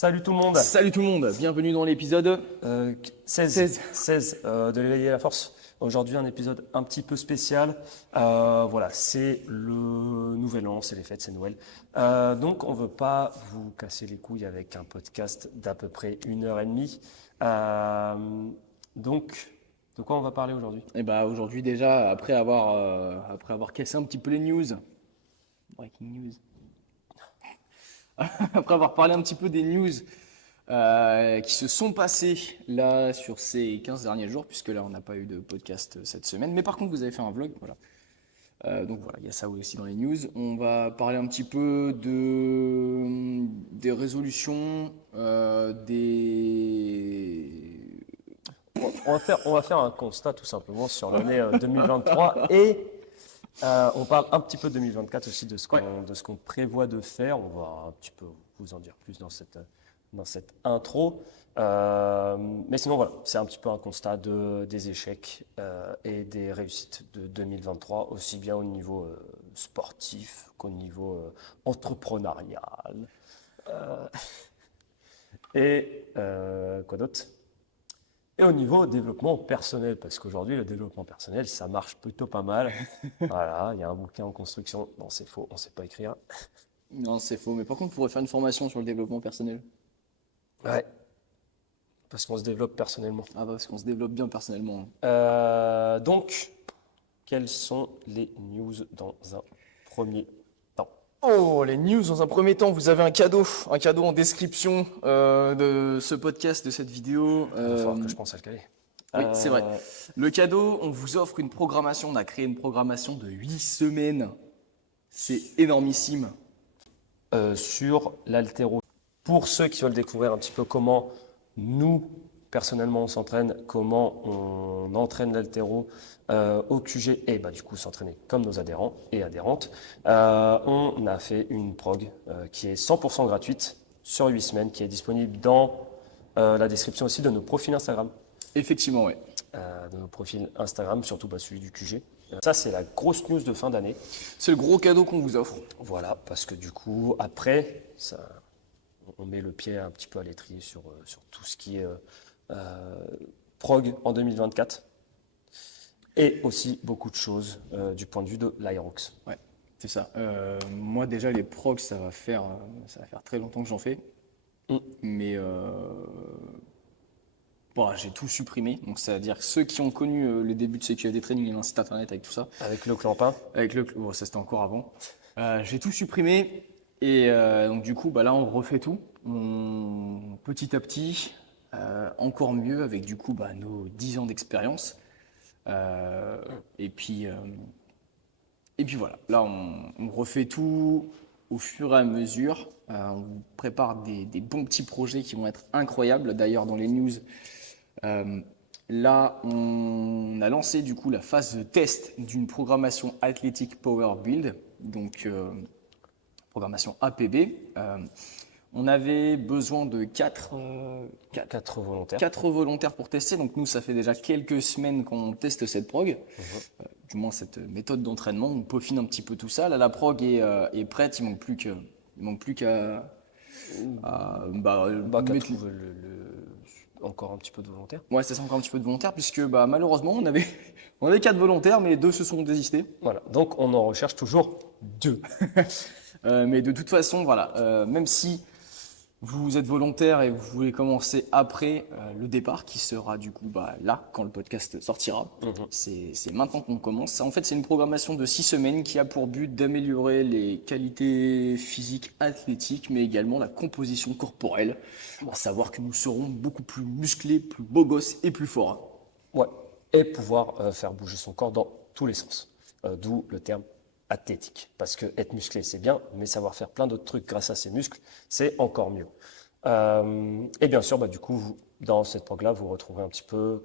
Salut tout le monde. Salut tout le monde, bienvenue dans l'épisode 16 de l'éveiller la force. Aujourd'hui, un épisode un petit peu spécial. Voilà, c'est le nouvel an, c'est les fêtes, c'est Noël. Donc, on veut pas vous casser les couilles avec un podcast d'à peu près 1 heure et demie. Donc, de quoi on va parler aujourd'hui? Et bah aujourd'hui déjà, après avoir cassé un petit peu les news, breaking news, après avoir parlé un petit peu des news qui se sont passées là sur ces 15 derniers jours, puisque là on n'a pas eu de podcast cette semaine, mais par contre vous avez fait un vlog, voilà. Donc voilà, il y a ça aussi dans les news. On va parler un petit peu des résolutions, On va faire un constat tout simplement sur l'année 2023 et on parle un petit peu de 2024 aussi Ouais. de ce qu'on prévoit de faire. On va un petit peu vous en dire plus dans cette intro. Mais sinon, voilà, c'est un petit peu un constat des échecs et des réussites de 2023, aussi bien au niveau sportif qu'au niveau entrepreneurial. Et quoi d'autre? Et au niveau développement personnel, parce qu'aujourd'hui, le développement personnel, ça marche plutôt pas mal. Voilà, il y a un bouquin en construction. Non, c'est faux, on ne sait pas écrire. Non, c'est faux, mais par contre, on pourrait faire une formation sur le développement personnel. Ouais, parce qu'on se développe personnellement. Ah bah parce qu'on se développe bien personnellement. Donc, quelles sont les news dans un premier temps? Oh, les news dans un premier temps, vous avez un cadeau en description de ce podcast, de cette vidéo. Il va falloir que je pense à le caler. Oui, c'est vrai. Euh, Le cadeau, on vous offre une programmation, on a créé une programmation de 8 semaines. C'est énormissime. sur l'haltéro. Pour ceux qui veulent découvrir un petit peu comment nous, personnellement, on s'entraîne, comment on entraîne l'haltéro au QG et bah, du coup s'entraîner comme nos adhérents et adhérentes, on a fait une prog qui est 100% gratuite sur 8 semaines, qui est disponible dans la description aussi de nos profils Instagram. Effectivement, ouais. De nos profils Instagram, surtout bah, celui du QG. Ça, c'est la grosse news de fin d'année. C'est le gros cadeau qu'on vous offre. Voilà, parce que du coup, après, on met le pied un petit peu à l'étrier sur tout ce qui est prog en 2024. Et aussi beaucoup de choses du point de vue de l'Aerox. Ouais, c'est ça. Moi déjà les progs ça va faire très longtemps que j'en fais, Mm. mais bon, j'ai tout supprimé. Donc c'est à dire que ceux qui ont connu le début de CQFD Training et un site internet avec tout ça, Avec le clampin. avec bon, ça c'était encore avant. J'ai tout supprimé et donc du coup bah là on refait tout, petit à petit, encore mieux avec du coup bah, nos 10 ans d'expérience. Et puis voilà, là on refait tout au fur et à mesure. On vous prépare des bons petits projets qui vont être incroyables. D'ailleurs, dans les news, là on a lancé du coup la phase de test d'une programmation Athletic Power Build, donc programmation APB. On avait besoin de 4 4 volontaires. volontaires pour tester. Donc nous, ça fait déjà quelques semaines qu'on teste cette prog, du moins cette méthode d'entraînement. On peaufine un petit peu tout ça. Là, la prog est prête. Il manque plus qu'à Bah, qu'à mettre. trouver encore un petit peu de volontaires. Ouais, ça sent encore un petit peu de volontaires puisque bah, malheureusement, on avait 4 volontaires, mais 2 se sont désistés. Voilà, donc on en recherche toujours 2. Mais de toute façon, voilà, même si vous êtes volontaire et vous voulez commencer après le départ, qui sera du coup bah, là, quand le podcast sortira. C'est maintenant qu'on commence. En fait, c'est une programmation de 6 semaines qui a pour but d'améliorer les qualités physiques, athlétiques, mais également la composition corporelle. À savoir que nous serons beaucoup plus musclés, plus beaux gosses et plus forts. Ouais, et pouvoir faire bouger son corps dans tous les sens. D'où le terme athlétique. Parce que être musclé, c'est bien, mais savoir faire plein d'autres trucs grâce à ses muscles, c'est encore mieux. Et bien sûr, bah, du coup, dans cette prog-là, vous retrouverez un petit peu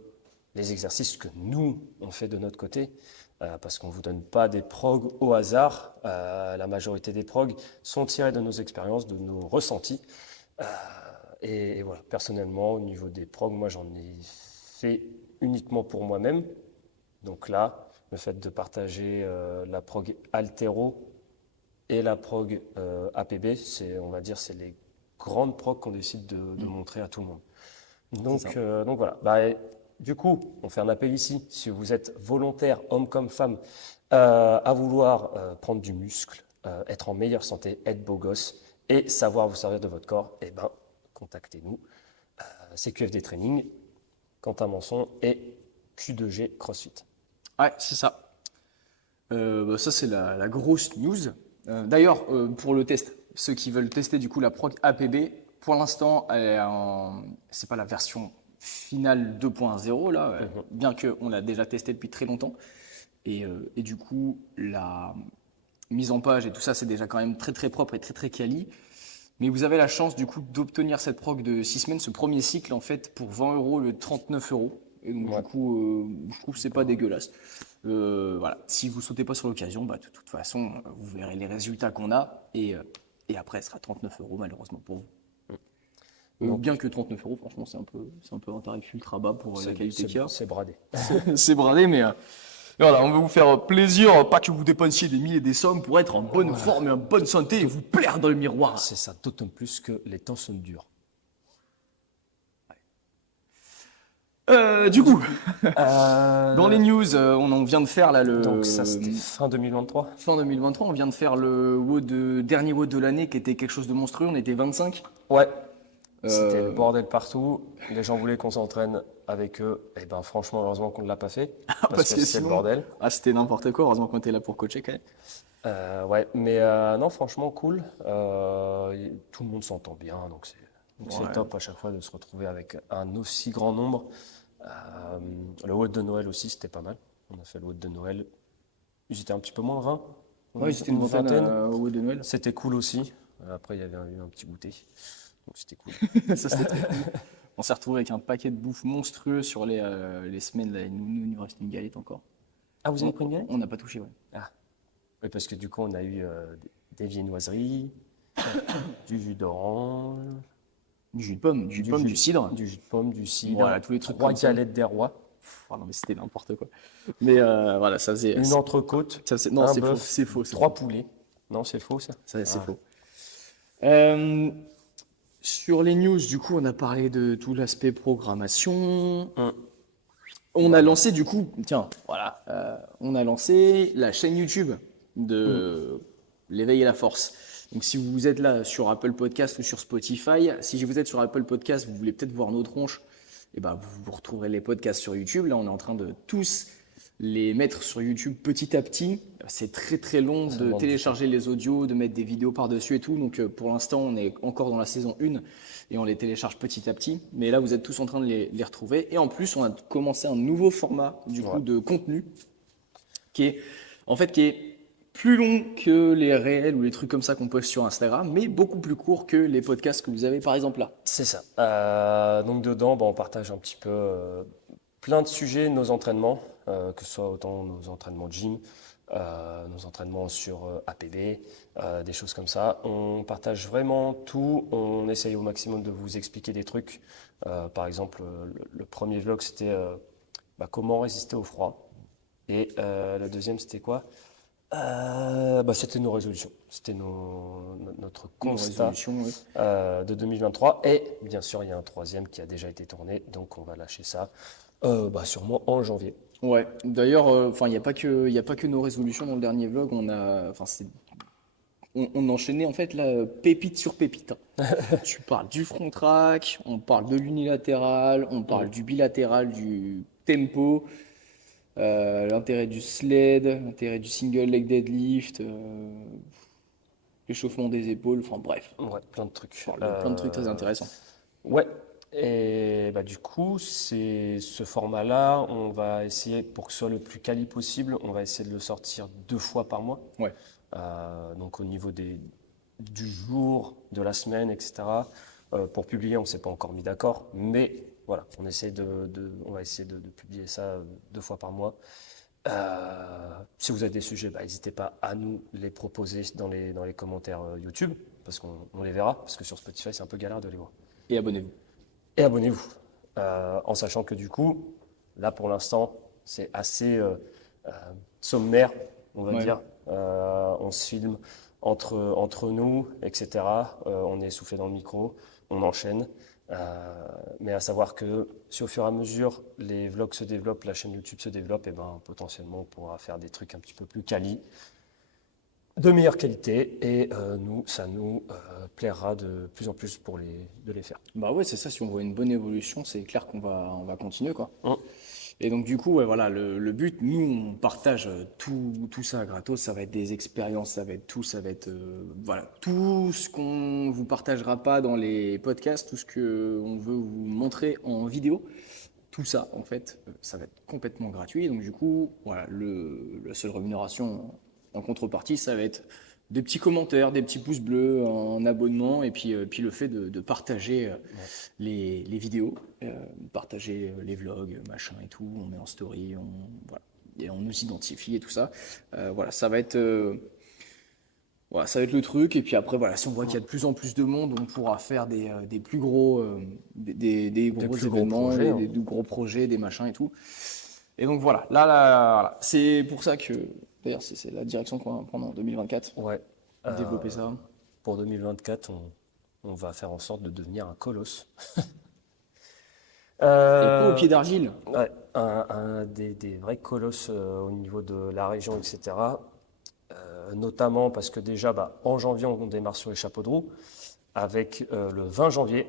les exercices que nous, on fait de notre côté, parce qu'on ne vous donne pas des progs au hasard. La majorité des progs sont tirés de nos expériences, de nos ressentis. Et voilà, personnellement, au niveau des progs, moi, j'en ai fait uniquement pour moi-même. Donc là, le fait de partager la prog altéro et la prog APB, on va dire, c'est les grande prog qu'on décide de montrer à tout le monde. C'est ça. Donc voilà. Du coup, on fait un appel ici. Si vous êtes volontaire, homme comme femme, à vouloir prendre du muscle, être en meilleure santé, être beau gosse et savoir vous servir de votre corps, eh ben, contactez-nous. C'est QFD Training, Quentin Manson et Q2G CrossFit. Ouais, c'est ça. Ça, c'est la grosse news. D'ailleurs, pour le test, ceux qui veulent tester du coup la prog APB, pour l'instant, c'est pas la version finale 2.0 là, bien qu'on l'a déjà testé depuis très longtemps. Et du coup, la mise en page et tout ça, c'est déjà quand même très très propre et très très quali. Mais vous avez la chance du coup d'obtenir cette prog de 6 semaines, ce premier cycle en fait, pour 20 euros le 39 euros. Et donc Ouais. du coup, je trouve que c'est pas dégueulasse. Voilà. Si vous sautez pas sur l'occasion, de toute façon, vous verrez les résultats qu'on a. Et après, ce sera 39 euros malheureusement pour vous. Donc, Bien que 39 euros, franchement, c'est un peu un tarif ultra bas pour la qualité qu'il y a. c'est bradé. C'est bradé, mais voilà, on veut vous faire plaisir, pas que vous dépensiez des milliers et des sommes pour être en bonne forme et en bonne santé et vous plaire dans le miroir. C'est ça, d'autant plus que les temps sont durs. Du coup, dans les news, on vient de faire là Donc ça, c'était fin 2023. fin 2023, on vient de faire le dernier WOD de l'année qui était quelque chose de monstrueux, on était 25. Ouais, c'était le bordel partout. Les gens voulaient qu'on s'entraîne avec eux. Et ben franchement, heureusement qu'on ne l'a pas fait. Parce que c'est sinon- le bordel. Ah, c'était n'importe quoi, heureusement qu'on était là pour coacher quand même. Ouais, mais non, franchement, cool. Tout le monde s'entend bien, donc c'est Ouais. top à chaque fois de se retrouver avec un aussi grand nombre. Le WOD de Noël aussi, c'était pas mal. On a fait le WOD de Noël. Ils étaient un petit peu moins 20. Ouais, c'était une vingtaine au WOD de Noël. C'était cool aussi. Après, il y avait eu un petit goûter. Donc c'était cool. Ça, c'était très cool. On s'est retrouvé avec un paquet de bouffe monstrueux sur les semaines. Là. Nous, il nous reste une galette encore. Ah, vous avez pris une galette? On n'a pas touché, ouais. Ah, oui, parce que du coup, on a eu des viennoiseries, du jus d'orange, Du jus de pomme, du cidre. du jus de pomme, du cidre, Voilà, tous les trucs 3 comme ça. galettes des rois, Oh non, mais c'était n'importe quoi. Mais voilà, ça faisait. une entrecôte, Non, un c'est faux. bœuf, C'est faux. 3 poulets. Non, c'est faux ça. C'est Ah. faux. Sur les news, du coup, on a parlé de tout l'aspect programmation. On a lancé, du coup, tiens, voilà, on a lancé la chaîne YouTube de l'éveil et la force. Donc, si vous êtes là sur Apple Podcast ou sur Spotify, si vous êtes sur Apple Podcast, vous voulez peut-être voir nos tronches, et ben, vous retrouverez les podcasts sur YouTube. Là, on est en train de tous les mettre sur YouTube petit à petit. C'est très très long Ça de demande du télécharger les audios, de mettre des vidéos par-dessus et tout. Donc pour l'instant, on est encore dans la saison 1 et on les télécharge petit à petit. Mais là, vous êtes tous en train de les retrouver. Et en plus, on a commencé un nouveau format du coup de contenu qui est plus long que les réels ou les trucs comme ça qu'on poste sur Instagram, mais beaucoup plus court que les podcasts que vous avez par exemple là. C'est ça. Donc dedans, on partage un petit peu plein de sujets, nos entraînements, que ce soit autant nos entraînements de gym, nos entraînements sur APB, des choses comme ça. On partage vraiment tout. On essaye au maximum de vous expliquer des trucs. Par exemple, le premier vlog, c'était comment résister au froid. Et la deuxième, c'était quoi? C'était nos résolutions. C'était notre constat Résolution, ouais. de 2023. Et bien sûr, il y a un troisième qui a déjà été tourné. Donc, on va lâcher ça sûrement en janvier. Ouais, d'ailleurs, il n'y a pas que nos résolutions dans le dernier vlog. On enchaînait en fait là, pépite sur pépite. Tu parles du front track, on parle de l'unilatéral, on parle du bilatéral, du tempo, l'intérêt du sled, l'intérêt du single leg deadlift, l'échauffement des épaules, enfin bref, Ouais, plein de trucs. on parle de plein de trucs très intéressants. Ouais. Et du coup, c'est ce format-là. On va essayer, pour que ce soit le plus quali possible, on va essayer de le sortir 2 fois par mois. Ouais. Donc au niveau du jour, de la semaine, etc. Pour publier, on ne s'est pas encore mis d'accord, mais voilà, on va essayer de publier ça 2 fois par mois. Si vous avez des sujets, n'hésitez pas à nous les proposer dans les commentaires YouTube, parce qu'on les verra, parce que sur Spotify, c'est un peu galère de les voir. Et abonnez-vous. Et abonnez-vous, en sachant que du coup, là pour l'instant, c'est assez sommaire, on va Ouais. dire. On se filme, entre nous, etc. On est soufflé dans le micro, on enchaîne. Mais à savoir que si au fur et à mesure les vlogs se développent, la chaîne YouTube se développe, et ben potentiellement on pourra faire des trucs un petit peu plus quali, de meilleure qualité, et ça nous plaira de plus en plus de les faire. Bah ouais, c'est ça, si on voit une bonne évolution, c'est clair on va continuer, quoi. Hum. Et donc du coup, ouais, voilà, le but, nous, on partage tout ça gratos, ça va être des expériences, ça va être tout, ça va être voilà, tout ce qu'on vous partagera pas dans les podcasts, tout ce que on veut vous montrer en vidéo, tout ça, en fait, ça va être complètement gratuit. Donc du coup, voilà, la seule rémunération en contrepartie, ça va être des petits commentaires, des petits pouces bleus, un abonnement, et puis le fait de partager les vidéos, partager les vlogs, machin et tout, on met en story, voilà, et on nous identifie et tout ça. Voilà, voilà, ça va être le truc. Et puis après, voilà, si on voit qu'il y a de plus en plus de monde, on pourra faire des plus gros, des gros plus gros événements, projets, hein. des gros projets, des machins et tout. Et donc voilà, voilà. C'est pour ça que, d'ailleurs, c'est la direction qu'on va prendre en 2024, Ouais. développer ça. Pour 2024, on va faire en sorte de devenir un colosse. Et pas au pied d'argile. Ouais, des vrais colosses au niveau de la région, etc. Notamment parce que déjà, en janvier, on démarre sur les chapeaux de roue, avec le 20 janvier,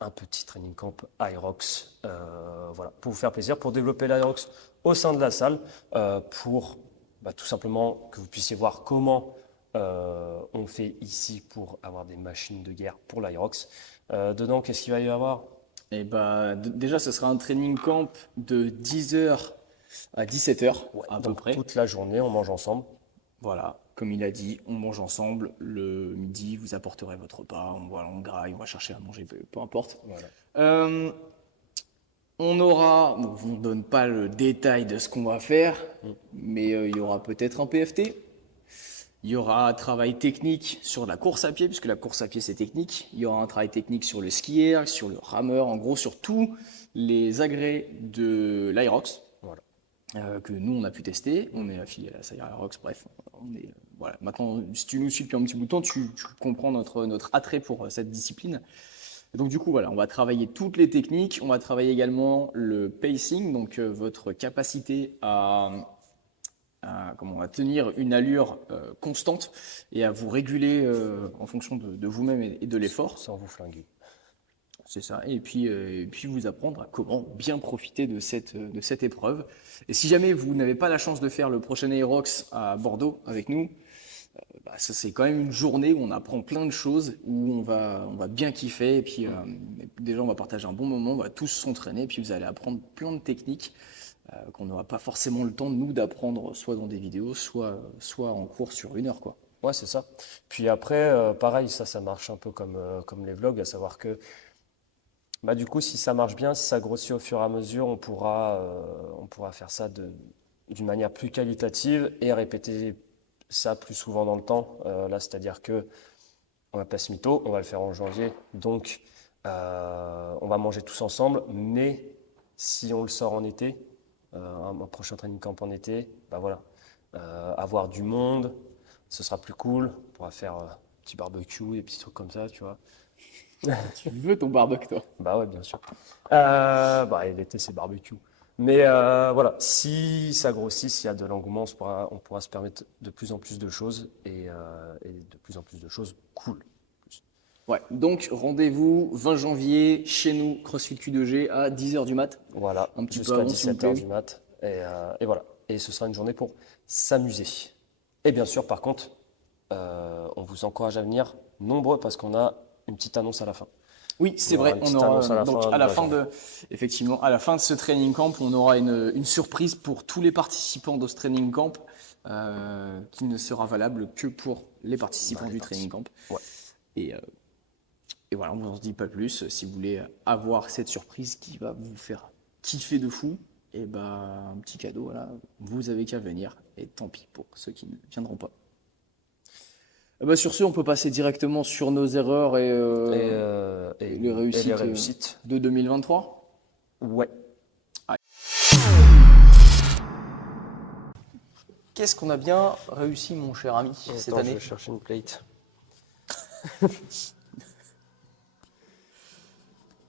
un petit training camp Aerox, voilà, pour vous faire plaisir, pour développer l'Aerox au sein de la salle, pour tout simplement que vous puissiez voir comment on fait ici pour avoir des machines de guerre pour l'Aerox. Dedans, qu'est-ce qu'il va y avoir? Et déjà, ce sera un training camp de 10h à 17h, à peu Donc, près. toute la journée, on mange ensemble. Voilà, comme il a dit, on mange ensemble. Le midi, vous apporterez votre repas. On graille, on va chercher à manger, peu importe. Voilà. On aura, bon, je ne vous donne pas le détail de ce qu'on va faire, mais il y aura peut-être un PFT. Il y aura un travail technique sur la course à pied, puisque la course à pied c'est technique. Il y aura un travail technique sur le ski air, sur le rameur, en gros sur tous les agrès de l'Aerox. Voilà. Que nous on a pu tester, on est affilié à la Saïra Aerox, bref, voilà. Maintenant, si tu nous suis depuis un petit bout de temps, tu comprends notre attrait pour cette discipline. Et donc du coup, voilà, on va travailler toutes les techniques, on va travailler également le pacing, donc votre capacité à tenir une allure constante et à vous réguler en fonction de vous-même et de l'effort. Sans vous flinguer. C'est ça. Et puis vous apprendre à comment bien profiter de cette épreuve. Et si jamais vous n'avez pas la chance de faire le prochain Aerox à Bordeaux avec nous, ça c'est quand même une journée où on apprend plein de choses, où on va bien kiffer. Et puis déjà on va partager un bon moment, on va tous s'entraîner. Et puis vous allez apprendre plein de techniques qu'on n'aura pas forcément le temps nous d'apprendre, soit dans des vidéos, soit en cours sur 1 heure, quoi. Ouais, c'est ça. Puis après, pareil, ça marche un peu comme les vlogs, à savoir que du coup, si ça marche bien, si ça grossit au fur et à mesure, on pourra faire ça d'une manière plus qualitative et répéter ça plus souvent dans le temps. Là, c'est-à-dire que on va pas se mytho, on va le faire en janvier, donc on va manger tous ensemble, mais si on le sort en été, un prochain training camp en été, voilà, avoir du monde, ce sera plus cool, on pourra faire un petit barbecue, des petits trucs comme ça, tu vois. Tu veux ton barbecue, toi? Bah ouais, bien sûr. Et l'été, c'est barbecue. Mais voilà, si ça grossit, s'il y a de l'engouement, on pourra se permettre de plus en plus de choses et de plus en plus de choses cool. Ouais, donc rendez-vous 20 janvier chez nous, CrossFit Q2G à 10h du mat. Voilà, Un petit peu jusqu'à avant, s'il vous 17h plaît. du mat. Et voilà. Et ce sera une journée pour s'amuser. Et bien sûr, par contre, on vous encourage à venir nombreux parce qu'on a une petite annonce à la fin. Oui, c'est On aura vrai. une petite annonce à la Donc fin à la de la fin journée. effectivement, à la fin de ce training camp, on aura une surprise pour tous les participants de ce training camp, qui ne sera valable que pour les participants du training camp. Ouais. Et voilà, on ne vous en dit pas plus. Si vous voulez avoir cette surprise qui va vous faire kiffer de fou, et un petit cadeau, voilà, vous avez qu'à venir. Et tant pis pour ceux qui ne viendront pas. Sur ce, on peut passer directement sur nos erreurs et les réussites de 2023. Ouais. Qu'est-ce qu'on a bien réussi, mon cher ami, cette Attends, je année? vais chercher une plate.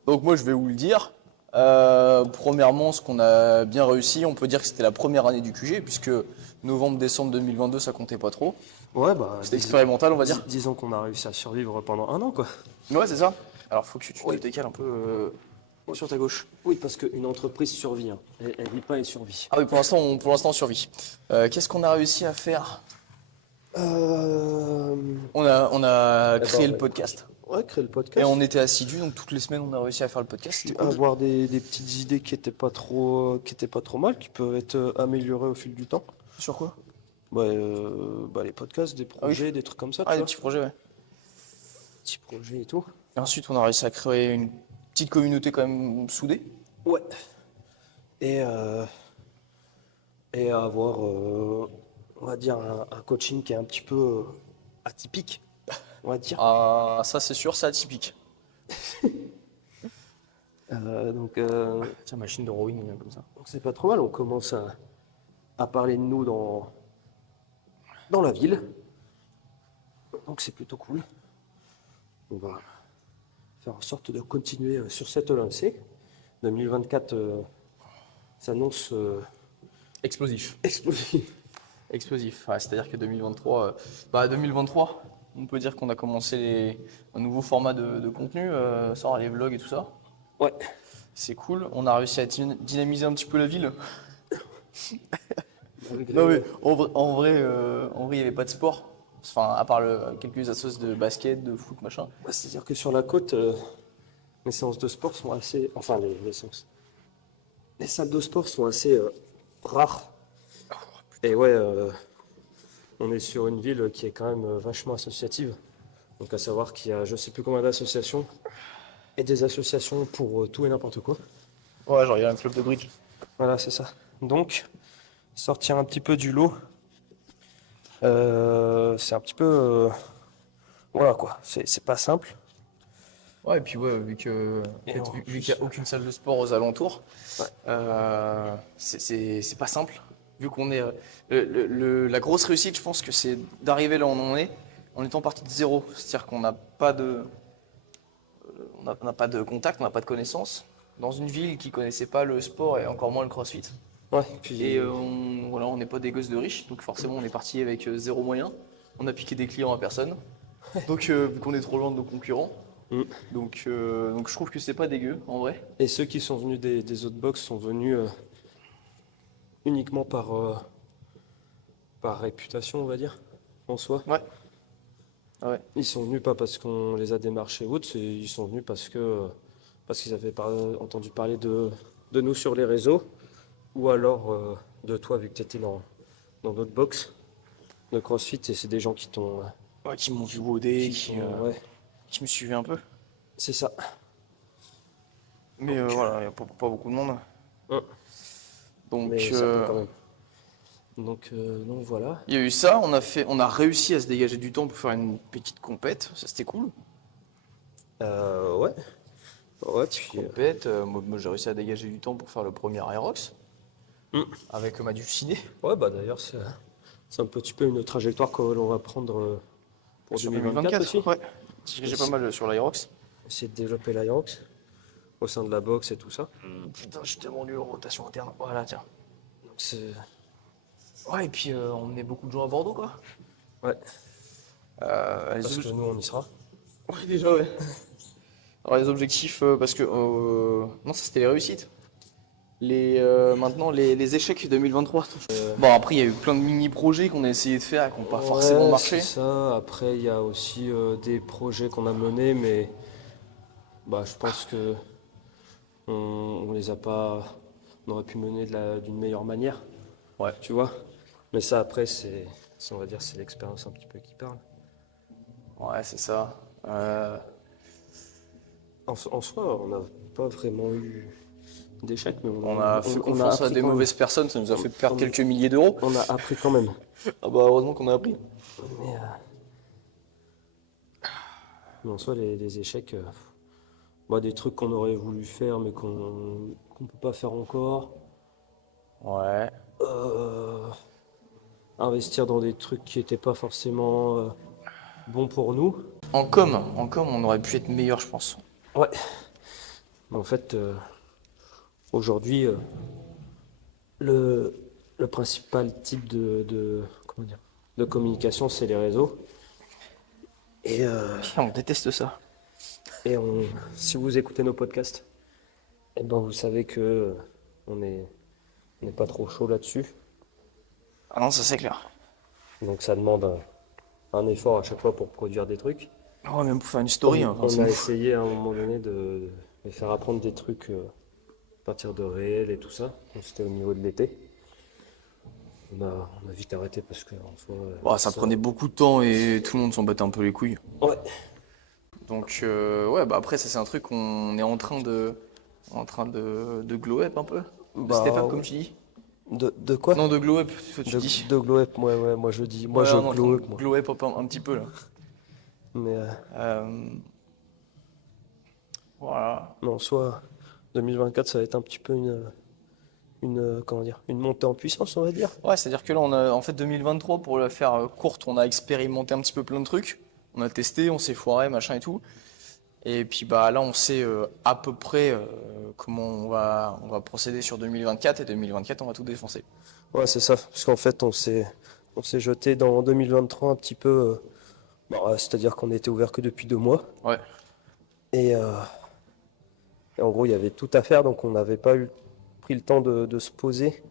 Donc moi, je vais vous le dire. Premièrement, ce qu'on a bien réussi, on peut dire que c'était la première année du QG, puisque novembre-décembre 2022, ça comptait pas trop. Ouais, bah, C'était expérimental, on va dire. disons qu'on a réussi à survivre pendant un an, quoi. Ouais, c'est ça. Alors, faut que tu te Oui. décales un peu sur ta gauche. Oui, parce qu'une entreprise survit, hein. Elle vit pas, elle survit. Ah oui, pour l'instant, on survit. Qu'est-ce qu'on a réussi à faire? Euh... On a Eh ben, créé le ouais. podcast. Ouais, créer le Et podcast. on était assidus, donc toutes les semaines, on a réussi à faire le podcast. C'était cool. Avoir des petites idées qui étaient pas trop mal, qui peuvent être améliorées au fil du temps. Sur quoi? Les podcasts, des Ah oui. projets, des trucs comme ça, Ah, tu des vois. petits projets, ouais. Petits projets et tout. Et ensuite, on a réussi à créer une petite communauté quand même soudée. Ouais. Et, et avoir, on va dire, un coaching qui est un petit peu atypique, on va dire. Ah, ça, c'est sûr, c'est atypique. Donc, Tiens, machine de rowing, comme ça. donc c'est pas trop mal. On commence à parler de nous dans la ville. Donc c'est plutôt cool. On va faire en sorte de continuer sur cette lancée. 2024 s'annonce Explosif. explosif. Explosif. Ouais, c'est-à-dire que 2023, 2023, on peut dire qu'on a commencé un nouveau format de contenu, sans les vlogs et tout ça. Ouais. C'est cool. On a réussi à dynamiser un petit peu la ville. Non mais en vrai, il n'y avait pas de sport. Enfin, à part quelques associations de basket, de foot, machin. Bah, c'est-à-dire que sur la côte, les séances de sport sont assez. Enfin, les séances. Les salles de sport sont assez rares. Et ouais, on est sur une ville qui est quand même vachement associative. Donc, à savoir qu'il y a je sais plus combien d'associations. Et des associations pour tout et n'importe quoi. Ouais, genre il y a un club de bridge. Voilà, c'est ça. Donc, sortir un petit peu du lot, c'est un petit peu. Voilà quoi, c'est pas simple. Ouais, et puis ouais, vu Et en vu plus- qu'il n'y a aucune salle de sport aux alentours, Ouais. c'est pas simple. Vu qu'on est. La grosse réussite, je pense que c'est d'arriver là où on en est en étant parti de zéro. C'est-à-dire qu'on n'a pas de. On n'a pas de contact, on n'a pas de connaissances. Dans une ville qui connaissait pas le sport et encore moins le crossfit. Ouais, puis. Et voilà, on n'est pas des gosses de riches, donc forcément on est parti avec zéro moyen. On a piqué des clients à personne. Donc vu qu'on est trop loin de nos concurrents. Mm. Donc je trouve que c'est pas dégueu en vrai. Et ceux qui sont venus des autres box sont venus uniquement par réputation, on va dire, en soi. Ouais. Ouais. Ils sont venus pas parce qu'on les a démarchés ou autre, ils sont venus parce qu'ils avaient entendu parler de nous sur les réseaux, ou alors de toi vu que tu étais dans d'autres box de CrossFit, et c'est des gens qui t'ont. Ouais, qui m'ont vu woder, Ouais, qui me suivaient un peu. c'est ça. Mais voilà, il n'y a pas beaucoup de monde. Hein. Donc Mais certains quand même. Donc voilà. il y a eu ça, on a réussi à se dégager du temps pour faire une petite compète, ça c'était cool. Ouais. Ouais, puis, Compète, moi j'ai réussi à dégager du temps pour faire le premier Aerox Mm. avec Madu Ciné. ouais, bah d'ailleurs, c'est un petit peu une trajectoire que l'on va prendre pour Sur 2024 aussi. ouais. J'ai pas mal sur l'Aerox. Essayer de développer l'Aerox au sein de la boxe et tout ça. Putain, je suis tellement nul en rotation interne. Voilà, tiens. Donc c'est. Ouais, et puis on met beaucoup de gens à Bordeaux, quoi. Ouais, Les parce que nous, on y sera. Ouais, déjà, ouais. Alors, les objectifs, parce que. Non, ça c'était les réussites. Maintenant, les échecs 2023. Bon, après, il y a eu plein de mini-projets qu'on a essayé de faire et qui n'ont pas forcément marché. C'est ça. Après, il y a aussi des projets qu'on a menés, mais bah, je pense que on les a pas. On aurait pu mener d'une meilleure manière. Ouais. Tu vois. Mais ça, après, on va dire, c'est l'expérience un petit peu qui parle. Ouais, c'est ça. En soi, on n'a pas vraiment eu d'échecs, mais On a fait confiance à appris des quand même. mauvaises personnes, ça nous a fait perdre On- quelques milliers d'euros. On a appris quand même. Ah bah, heureusement qu'on a appris. Mais, mais en soi, les échecs, bah, des trucs qu'on aurait voulu faire, mais qu'on peut pas faire encore. Ouais. Euh, investir dans des trucs qui n'étaient pas forcément bons pour nous. En com, on aurait pu être meilleur, je pense. Ouais. Mais en fait, aujourd'hui, le principal type comment dire, de communication, c'est les réseaux. Et, On déteste ça. si vous écoutez nos podcasts, eh ben vous savez que on n'est pas trop chaud là-dessus. Ah non, ça c'est clair. Donc ça demande un effort à chaque fois pour produire des trucs. Ouais, même pour faire une story, hein, On c'est a ouf. essayé à un moment donné de faire apprendre des trucs à partir de réels et tout ça. Donc, c'était au niveau de l'été. On a vite arrêté parce que en soi, Ouais, ça prenait beaucoup de temps et tout le monde s'en battait un peu les couilles. Ouais. Donc ouais, bah après ça c'est un truc qu'on est en train de glow up un peu. De Bah, step up ouais. comme tu dis. De quoi? Non, de glow up, toi tu dis. De glow up, ouais, moi je dis. Moi Ouais, je on est en train glow de up, moi. glow up un petit peu là. Mais Euh, voilà. en soi, 2024, ça va être un petit peu comment dire, une montée en puissance, on va dire. Ouais, c'est-à-dire que là on a en fait 2023 pour la faire courte, on a expérimenté un petit peu plein de trucs. On a testé, on s'est foiré, machin et tout. Et puis bah là on sait à peu près comment on va procéder sur 2024 et 2024 on va tout défoncer. Ouais, c'est ça. Parce qu'en fait, on s'est jeté dans 2023 un petit peu. C'est-à-dire qu'on était ouvert que depuis 2 mois. Ouais. Et, en gros, il y avait tout à faire, donc on n'avait pas pris le temps de se poser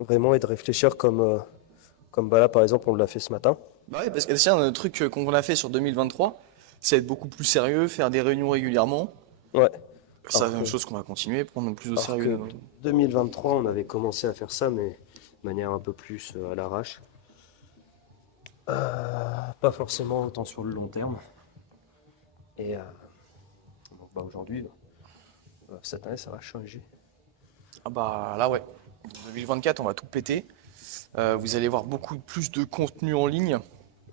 vraiment et de réfléchir comme bah là, par exemple, on l'a fait ce matin. Bah ouais, parce que tiens, le truc qu'on a fait sur 2023, c'est être beaucoup plus sérieux, faire des réunions régulièrement. Ouais. C'est la Alors même que- chose qu'on va continuer, prendre plus au Alors sérieux. que 2023, on avait commencé à faire ça, mais de manière un peu plus à l'arrache. Pas forcément autant sur le long terme. Et donc, aujourd'hui, cette année, ça va changer. Ah bah là ouais, 2024 on va tout péter. Vous allez voir beaucoup plus de contenu en ligne,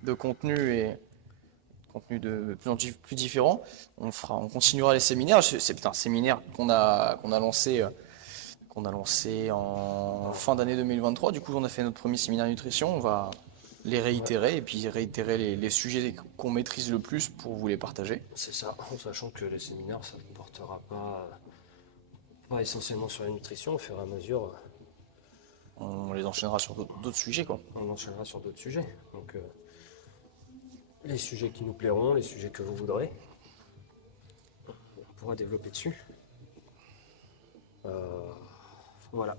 de contenu de plus en plus différent. On continuera les séminaires. C'est un séminaire qu'on a lancé en fin d'année 2023. Du coup, on a fait notre premier séminaire nutrition. On va les réitérer et puis réitérer les sujets qu'on maîtrise le plus pour vous les partager. C'est ça, en sachant que les séminaires, ça ne portera pas essentiellement sur la nutrition. Au fur et à mesure, On les enchaînera sur d'autres sujets, quoi. on enchaînera sur d'autres sujets. Donc, les sujets qui nous plairont, les sujets que vous voudrez, on pourra développer dessus. Voilà.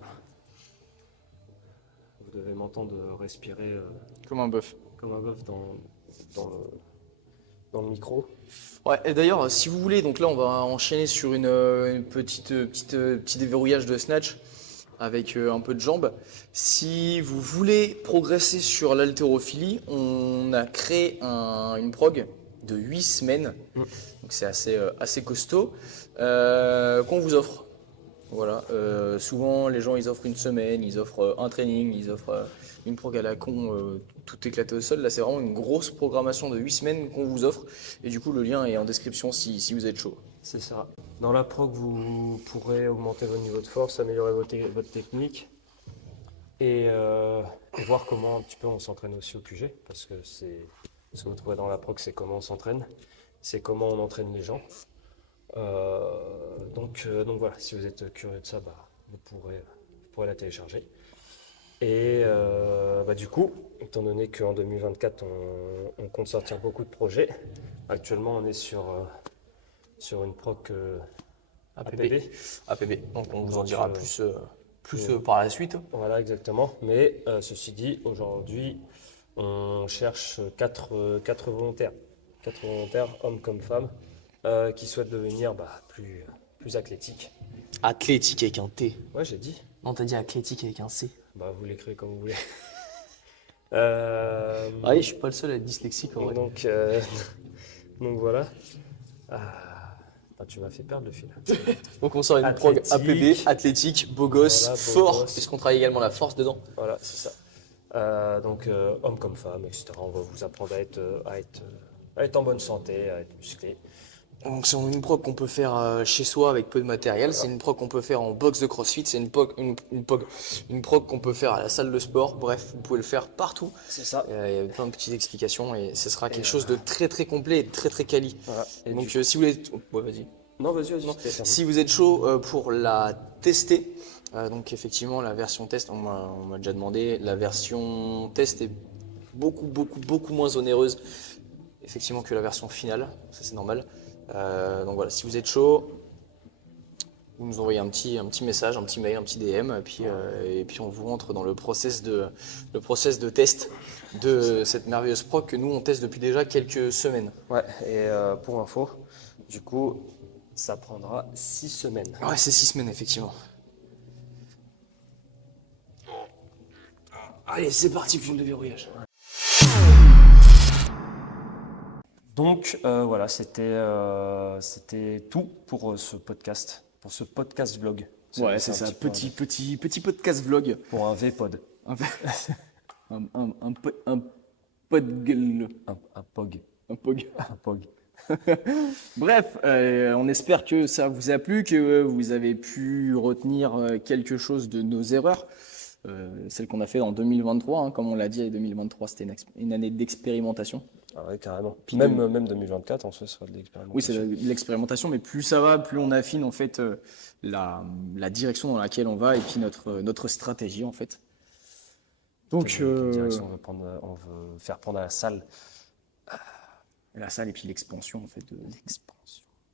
Vous devez m'entendre respirer Comme un bœuf. comme un bœuf dans le micro. Ouais, et d'ailleurs, si vous voulez, donc là, on va enchaîner sur une petit déverrouillage de snatch avec un peu de jambes. Si vous voulez progresser sur l'haltérophilie, on a créé une prog de 8 semaines. Donc c'est assez costaud qu'on vous offre. Voilà. Souvent, les gens, ils offrent une semaine, ils offrent un training, ils offrent une prog à la con, tout éclaté au sol. Là, c'est vraiment une grosse programmation de 8 semaines qu'on vous offre. Et du coup, le lien est en description si vous êtes chaud. C'est ça. Dans la prog, vous pourrez augmenter votre niveau de force, améliorer votre technique et voir comment un petit peu on s'entraîne aussi au QG. Parce que ce que vous trouvez dans la prog, c'est comment on s'entraîne, c'est comment on entraîne les gens. Donc voilà, si vous êtes curieux de ça, vous pourrez la télécharger. Et du coup, étant donné qu'en 2024, on compte sortir beaucoup de projets, actuellement on est sur une proc APB. APB. Donc on vous en Donc, dira plus par la suite. Voilà, exactement. Mais ceci dit, aujourd'hui, on cherche 4 volontaires. 4 volontaires, hommes comme femmes, qui souhaitent devenir plus athlétiques. Athlétique avec un T. Ouais, j'ai dit. Non, t'as dit athlétique avec un C. Vous l'écrivez comme vous voulez. Ah oui, je suis pas le seul à être dyslexique en vrai. Donc voilà. Tu m'as fait perdre le fil. Donc on sort une prog Athlétique. APB, athlétique, beau gosse, Voilà, beau fort, gosse. puisqu'on travaille également la force dedans. Voilà, c'est ça. Donc hommes comme femmes, etc. On va vous apprendre à être en bonne santé, à être musclé. Donc c'est une prog qu'on peut faire chez soi avec peu de matériel. C'est une prog qu'on peut faire en box de CrossFit. C'est une prog qu'on peut faire à la salle de sport. Bref, vous pouvez le faire partout. C'est ça. Il y a plein de petites explications et ce sera quelque Et, chose de très très complet et de très très quali. Voilà. Et Donc du- si vous voulez, ouais, vas-y. Non, vas-y. Non. C'était fermé. Si vous êtes chaud pour la tester, donc effectivement la version test, on m'a déjà demandé, la version test est beaucoup moins onéreuse effectivement que la version finale, ça c'est normal. Donc voilà, si vous êtes chaud, vous nous envoyez un petit message, un petit mail, un petit DM, et puis on vous rentre dans le process de test de cette merveilleuse prog que nous on teste depuis déjà quelques semaines. Ouais, et pour info, du coup, ça prendra 6 semaines. Ouais, c'est 6 semaines effectivement. Allez, c'est parti pour le déverrouillage. Donc voilà, c'était tout pour ce podcast, vlog. Ouais, c'est un ça, petit peu petit podcast vlog. pour un VPod, Un, un pod gueule. un POG, Un pog. un POG. Bref, on espère que ça vous a plu, que vous avez pu retenir quelque chose de nos erreurs. Celles qu'on a fait en 2023, hein, comme on l'a dit, 2023 c'était une année d'expérimentation. Ah ouais, carrément. Puis Même 2024, en soi, ce sera de l'expérimentation. Oui, c'est de l'expérimentation, mais plus ça va, plus on affine en fait la direction dans laquelle on va et puis notre stratégie en fait. Donc Quelle direction on veut faire prendre à la salle. la salle et puis l'expansion en fait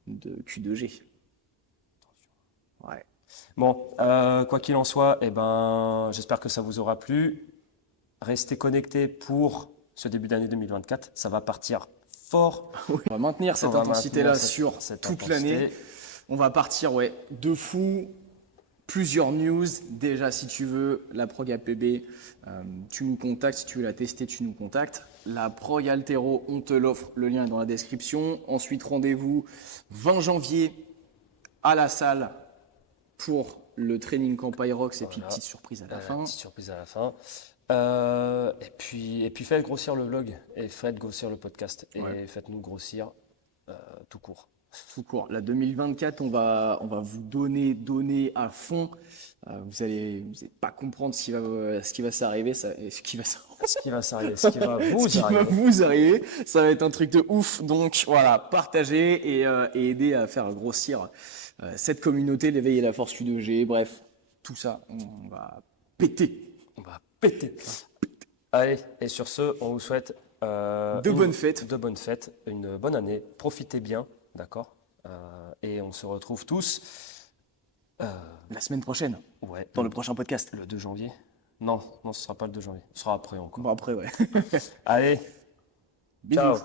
de Q2G. Ouais. Bon, quoi qu'il en soit, eh ben, j'espère que ça vous aura plu. Restez connectés pour ce début d'année 2024. Ça va partir fort. On va maintenir cette On va intensité-là maintenir sur cette toute intensité. l'année. On va partir de fou. Plusieurs news. Déjà, si tu veux la prog APB, tu nous contactes. Si tu veux la tester, tu nous contactes. La prog Altero, on te l'offre. Le lien est dans la description. Ensuite, rendez-vous 20 janvier à la salle pour le training camp Pyrox et puis Voilà. petite surprise à la fin. Petite surprise à la fin. Et puis faites grossir le vlog et faites grossir le podcast et Ouais. faites-nous grossir tout court. Tout court. La 2024, on va vous donner à fond. Vous allez pas comprendre ce qui va s'arriver, ce qui va Ce qui va s'arriver, ce qui va vous ce qui va arriver. vous arriver. Ça va être un truc de ouf. Donc voilà, partagez et aidez à faire grossir cette communauté, l'éveil et la force Q2G. Bref, tout ça, on va péter. On va péter. Allez, et sur ce, on vous souhaite De bonnes fêtes. de bonnes fêtes, une bonne année. Profitez bien, d'accord. Et on se retrouve tous. La semaine prochaine, Ouais. dans le prochain podcast. Le 2 janvier. Non, ce sera pas le 2 janvier. Ce sera après encore. Bon après, ouais. Allez, Bisous. ciao.